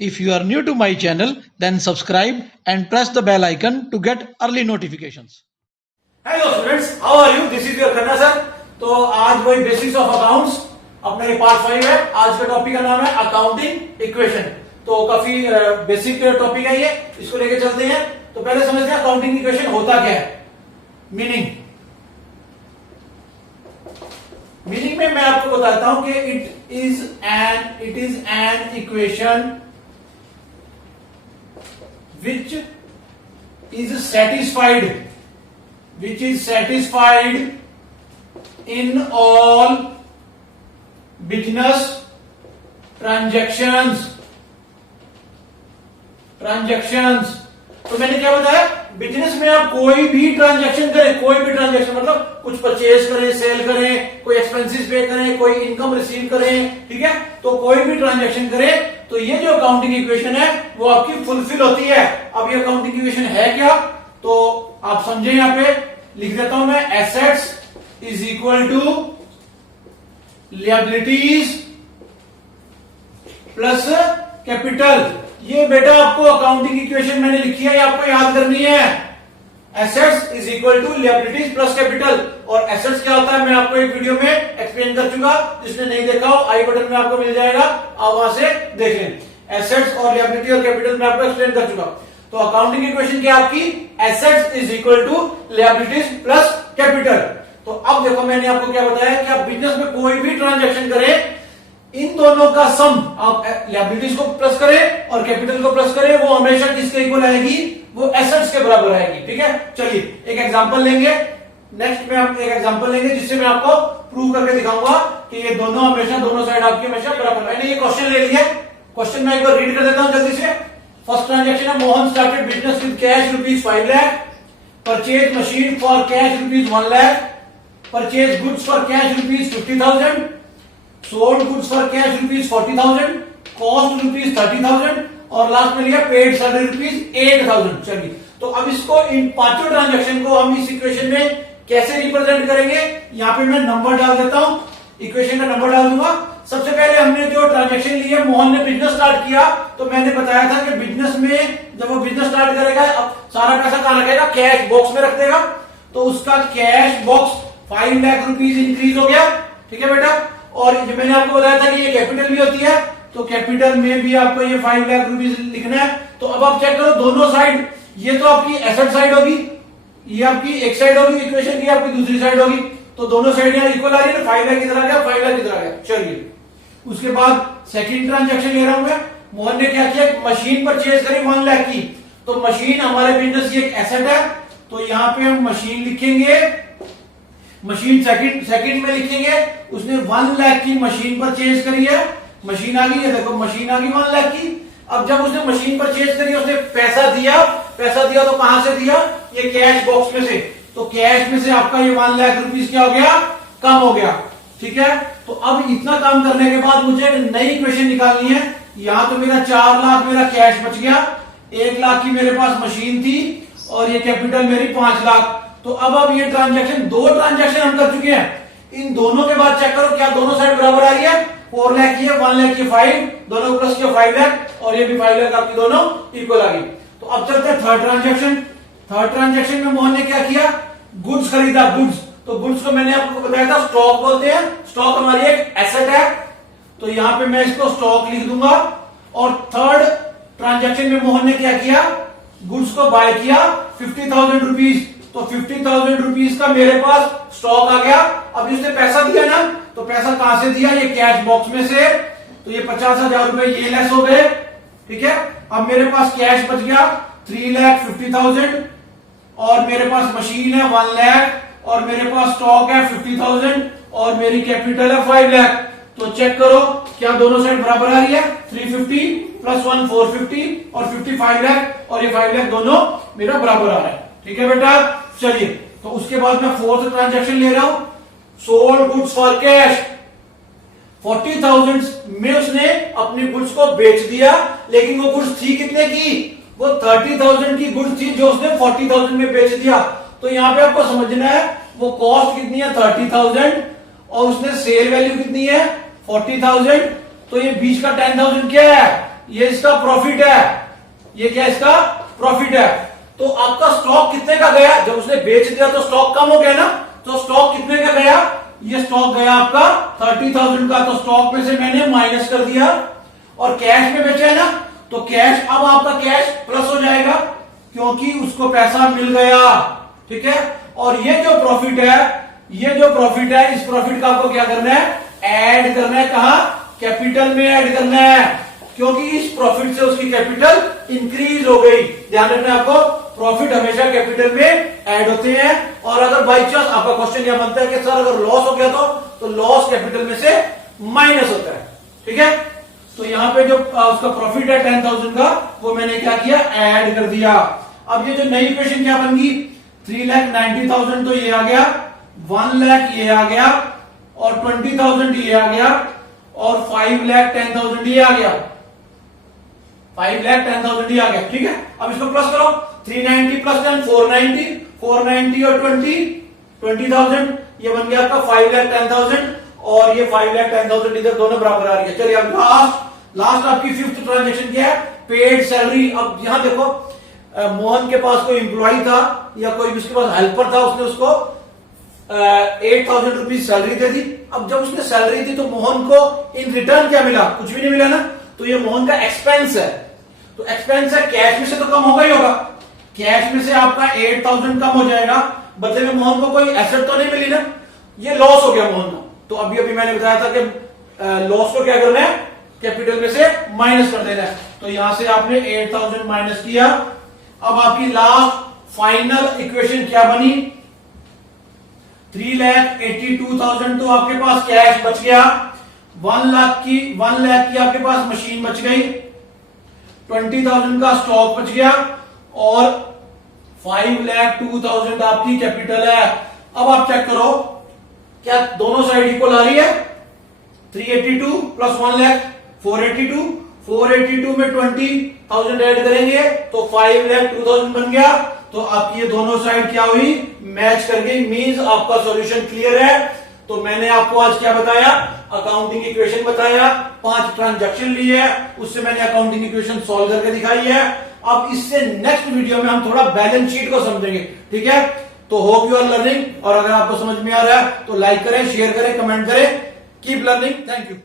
If you are new to my channel, then subscribe and press the bell icon to get early notifications. Hello students, how are you? This is your Khanna sir. तो आज वही basics of accounts अपना ये part 5 है। आज का topic का नाम है अकाउंटिंग इक्वेशन। तो काफी बेसिक टॉपिक है ये, इसको लेके चलते हैं। तो पहले समझते हैं अकाउंटिंग इक्वेशन होता क्या है। मीनिंग में मैं आपको बताता हूं कि it is an equation which is satisfied in all business transactions। तो मैंने क्या बताया, बिजनेस में आप कोई भी ट्रांजैक्शन करें, कोई भी ट्रांजैक्शन मतलब कुछ परचेज करें, सेल करें, कोई एक्सपेंसेस पे करें, कोई इनकम रिसीव करें, ठीक है। तो कोई भी ट्रांजैक्शन करें तो ये जो अकाउंटिंग इक्वेशन है वो आपकी फुलफिल होती है। अब ये अकाउंटिंग इक्वेशन है क्या, तो आप समझे, यहां पे लिख देता हूं मैं, assets is equal to liabilities plus capital. ये बेटा आपको अकाउंटिंग इक्वेशन मैंने लिखी है, ये आपको याद करनी है। Assets is equal to liabilities plus capital. और एसेट्स क्या होता है मैं आपको एक वीडियो में एक्सप्लेन कर चुका, जिसने नहीं देखा हो आई बटन में आपको मिल जाएगा, आप वहां से देख लें। एसेट्स और लिएबिलिटी और कैपिटल में आपको एक्सप्लेन कर चुका। तो अकाउंटिंग इक्वेशन क्या आपकी, assets is equal to liabilities plus capital. तो अब देखो मैंने आपको क्या बताया कि आप बिजनेस में कोई भी ट्रांजैक्शन करें, इन दोनों का सम, आप लिएबिलिटीज को प्लस करें और कैपिटल को प्लस करें, वो हमेशा किसके इक्वल आएगी, वो एसेट्स के बराबर आएगी। ठीक है, चलिए एक एग्जांपल लेंगे। नेक्स्ट में हम एक एग्जांपल लेंगे जिससे मैं आपको प्रूव करके दिखाऊंगा कि ये दोनों हमेशा, दोनों साइड आपकी हमेशा बराबर। मैंने ये क्वेश्चन ले लिया, क्वेश्चन मैं एक बार रीड कर देता हूं जल्दी से। फर्स्ट ट्रांजैक्शन है, Mohan started business with cash ₹5 lakh, purchase machine for cash ₹1 lakh, purchase goods for cash ₹50,000, sold goods for cash ₹40,000, cost ₹30,000 और लास्ट में लिया पेड सैलरी ₹8,000। चलिए, तो अब इसको, इन पांचों ट्रांजैक्शन को हम इस इक्वेशन में कैसे रिप्रेजेंट करेंगे, यहां पे मैं नंबर डाल देता हूं, इक्वेशन का नंबर डाल दूंगा। सबसे पहले हमने जो ट्रांजैक्शन ली है, मोहन ने बिजनेस स्टार्ट किया, तो मैंने बताया था कि बिजनेस में जब वो बिजनेस स्टार्ट करेगा, अब सारा पैसा कहां रखेगा, कैश बॉक्स में रख देगा। तो उसका कैश बॉक्स ₹5 लाख इंक्रीज हो गया। ठीक है बेटा, और ये मैंने आपको बताया था कि ये कैपिटल भी होती है, तो कैपिटल में भी आपको ये ₹5 लाख लिखना है। तो अब आप चेक करो दोनों साइड, ये तो आपकी एसेट साइड होगी, ये आपकी एक साइड होगी इक्वेशन की, आपकी दूसरी साइड होगी। तो दोनों साइड यहाँ इक्वल आ रही है, 5 लाख इधर आ गया, 5 लाख इधर आ गया। चलिए, उसके बाद सेकंड ट्रांजैक्शन ले रहा हूं मैं। मोहन ने क्या किया, मशीन परचेज करी 1 लाख की। तो मशीन हमारे बिजनेस की एक एसेट है, तो यहाँ पे हम मशीन लिखेंगे, मशीन सेकंड में लिखेंगे। उसने 1 लाख की मशीन परचेज करी है, मशीन आ गई है, देखो मशीन आ गई 1 लाख की। अब जब उसने मशीन परचेज करी, उसने पैसा दिया तो कहां से दिया, ये कैश बॉक्स में से। तो कैश में से आपका ये 1 लाख रुपीस क्या हो गया, कम हो गया। ठीक है, तो अब इतना काम करने के बाद मुझे एक नई इक्वेशन निकालनी है। यहां तो मेरा 4 लाख मेरा कैश बच गया, 1 लाख की मेरे पास मशीन थी और ये कैपिटल मेरी 5 लाख। तो अब ये ट्रांजैक्शन, 2 ट्रांजैक्शन हम कर चुके हैं। इन दोनों के बाद चेक करो क्या दोनों साइड बराबर आ रही है। 4 लाख की है, 1 लाख की 5, दोनों प्लस किया 5 लाख और ये भी 5 लाख, आपकी दोनों इक्वल आ गई। तो अब चलते हैं थर्ड ट्रांजैक्शन। थर्ड ट्रांजैक्शन में मोहन ने क्या किया, गुड्स खरीदा, गुड्स। तो गुड्स को मैंने आपको बताया था स्टॉक बोलते हैं, स्टॉक हमारी एक एसेट है, तो यहां पे मैं इसको स्टॉक लिख दूंगा। और थर्ड ट्रांजैक्शन में मोहन ने क्या किया, गुड्स को बाय किया 50,000 रुपीज। तो 50,000 रुपीज का मेरे पास स्टॉक आ गया। अब इसने पैसा दिया ना, तो पैसा कहां से दिया, ये कैश बॉक्स में से। तो ये 50,000 रुपए ये लेस हो गए। ठीक है, अब मेरे पास कैश बच गया 3,50,000 और मेरे पास मशीन है 1 लाख और मेरे पास स्टॉक है 50,000 और मेरी कैपिटल है 5 लाख। तो चेक करो क्या दोनों साइड बराबर आ रही है, 350 प्लस 1 450 और 55 लाख और ये 5 लाख दोनों मेरा बराबर आ रहा है। ठीक है बेटा, चलिए, तो उसके बाद मैं फोर्थ ट्रांजैक्शन ले रहा हूं, सोल्ड गुड्स फॉर कैश। 40,000 में उसने अपनी गुड्स को बेच दिया, लेकिन वो गुड्स थी कितने की, वो 30,000 की गुड्स थी जो उसने 40,000 में बेच दिया। तो यहां पे आपको समझना है वो कॉस्ट कितनी है 30,000 और उसने सेल वैल्यू कितनी है 40,000। तो ये बीच का 10,000 क्या है ये इसका प्रॉफिट है, ये क्या इसका प्रॉफिट है। तो आपका स्टॉक कितने का गया, जब उसने बेच दिया तो स्टॉक कम हो गया ना, तो स्टॉक कितने का गया, ये स्टॉक गया आपका 30,000 का, तो स्टॉक में से मैंने माइनस कर दिया और कैश में बेचा है ना, तो कैश, अब आपका कैश प्लस हो जाएगा क्योंकि उसको पैसा मिल गया, ठीक है। और ये जो प्रॉफिट है, ये जो प्रॉफिट है, इस प्रॉफिट का आपको क्या करना है, ऐड करना है, कहां, कैपिटल में ऐड करना है, क्योंकि इस प्रॉफिट से उसकी कैपिटल इंक्रीज हो गई। ध्यान रखना आपको, प्रॉफिट हमेशा कैपिटल में ऐड होते हैं। और अगर बाई चांस आपका क्वेश्चन यह बनता है कि सर अगर लॉस हो गया तो लॉस कैपिटल में से माइनस होता है, ठीक है। तो यहां पे जो उसका प्रॉफिट है 10,000 का, वो मैंने क्या किया, ऐड कर दिया। अब ये जो नई इक्वेशन क्या बन गई, 3,90,000 तो ये आ गया, 1 लाख ये आ गया, और 20,000 ये आ गया, और 5,10,000 ये आ गया, 5,10,000 ये आ गया, ठीक है। अब इसको प्लस करो, 390 प्लस 10 490, 490 और 20,000 ये बन गया आपका 5,10,000, और ये 5,10,000 इधर दोनों बराबर आ रही है। चलिए अब लास्ट आपकी फिफ्थ ट्रांजेक्शन क्या है, पेड सैलरी। अब यहां देखो, मोहन के पास कोई इंप्लॉय था या कोई भी उसके पास हेल्पर था, उसने उसको 8,000 रुपीज सैलरी दे दी। अब जब उसने सैलरी दी तो मोहन को इन रिटर्न क्या मिला, कुछ भी नहीं मिला ना, तो ये मोहन का एक्सपेंस है। तो एक्सपेंस है, कैश में से तो कम होगा ही होगा, कैश में से आपका 8,000 कम हो जाएगा, बदले में मोहन को कोई एसेट तो नहीं मिली ना, ये लॉस हो गया मोहन को। तो अभी मैंने बताया था कि लॉस को क्या करना है, कैपिटल में से माइनस कर देना है। तो यहां से आपने 8,000 माइनस किया। अब आपकी लास्ट फाइनल इक्वेशन क्या बनी, 3,82,000 तो आपके पास कैश बच गया, 1 लाख की आपके पास मशीन बच गई, 20,000 का स्टॉक बच गया, और 5,02,000 आपकी कैपिटल है। अब आप चेक करो क्या दोनों साइड इक्वल आ रही है, 382 प्लस 1 लाख 482, 482 में 20,000 ऐड करेंगे तो 5,02,000 बन गया। तो आपकी ये दोनों साइड क्या हुई, मैच कर गई, मींस आपका सॉल्यूशन क्लियर है। तो मैंने आपको आज क्या बताया, अकाउंटिंग इक्वेशन बताया, 5 ट्रांजैक्शन ली है, उससे मैंने अकाउंटिंग इक्वेशन सॉल्व करके दिखाई है। अब इससे नेक्स्ट वीडियो में हम थोड़ा बैलेंस शीट को समझेंगे, ठीक है। तो होप यू आर लर्निंग, और अगर आपको समझ में आ रहा है तो लाइक करें, शेयर करें, कमेंट करें। Keep learning, thank you.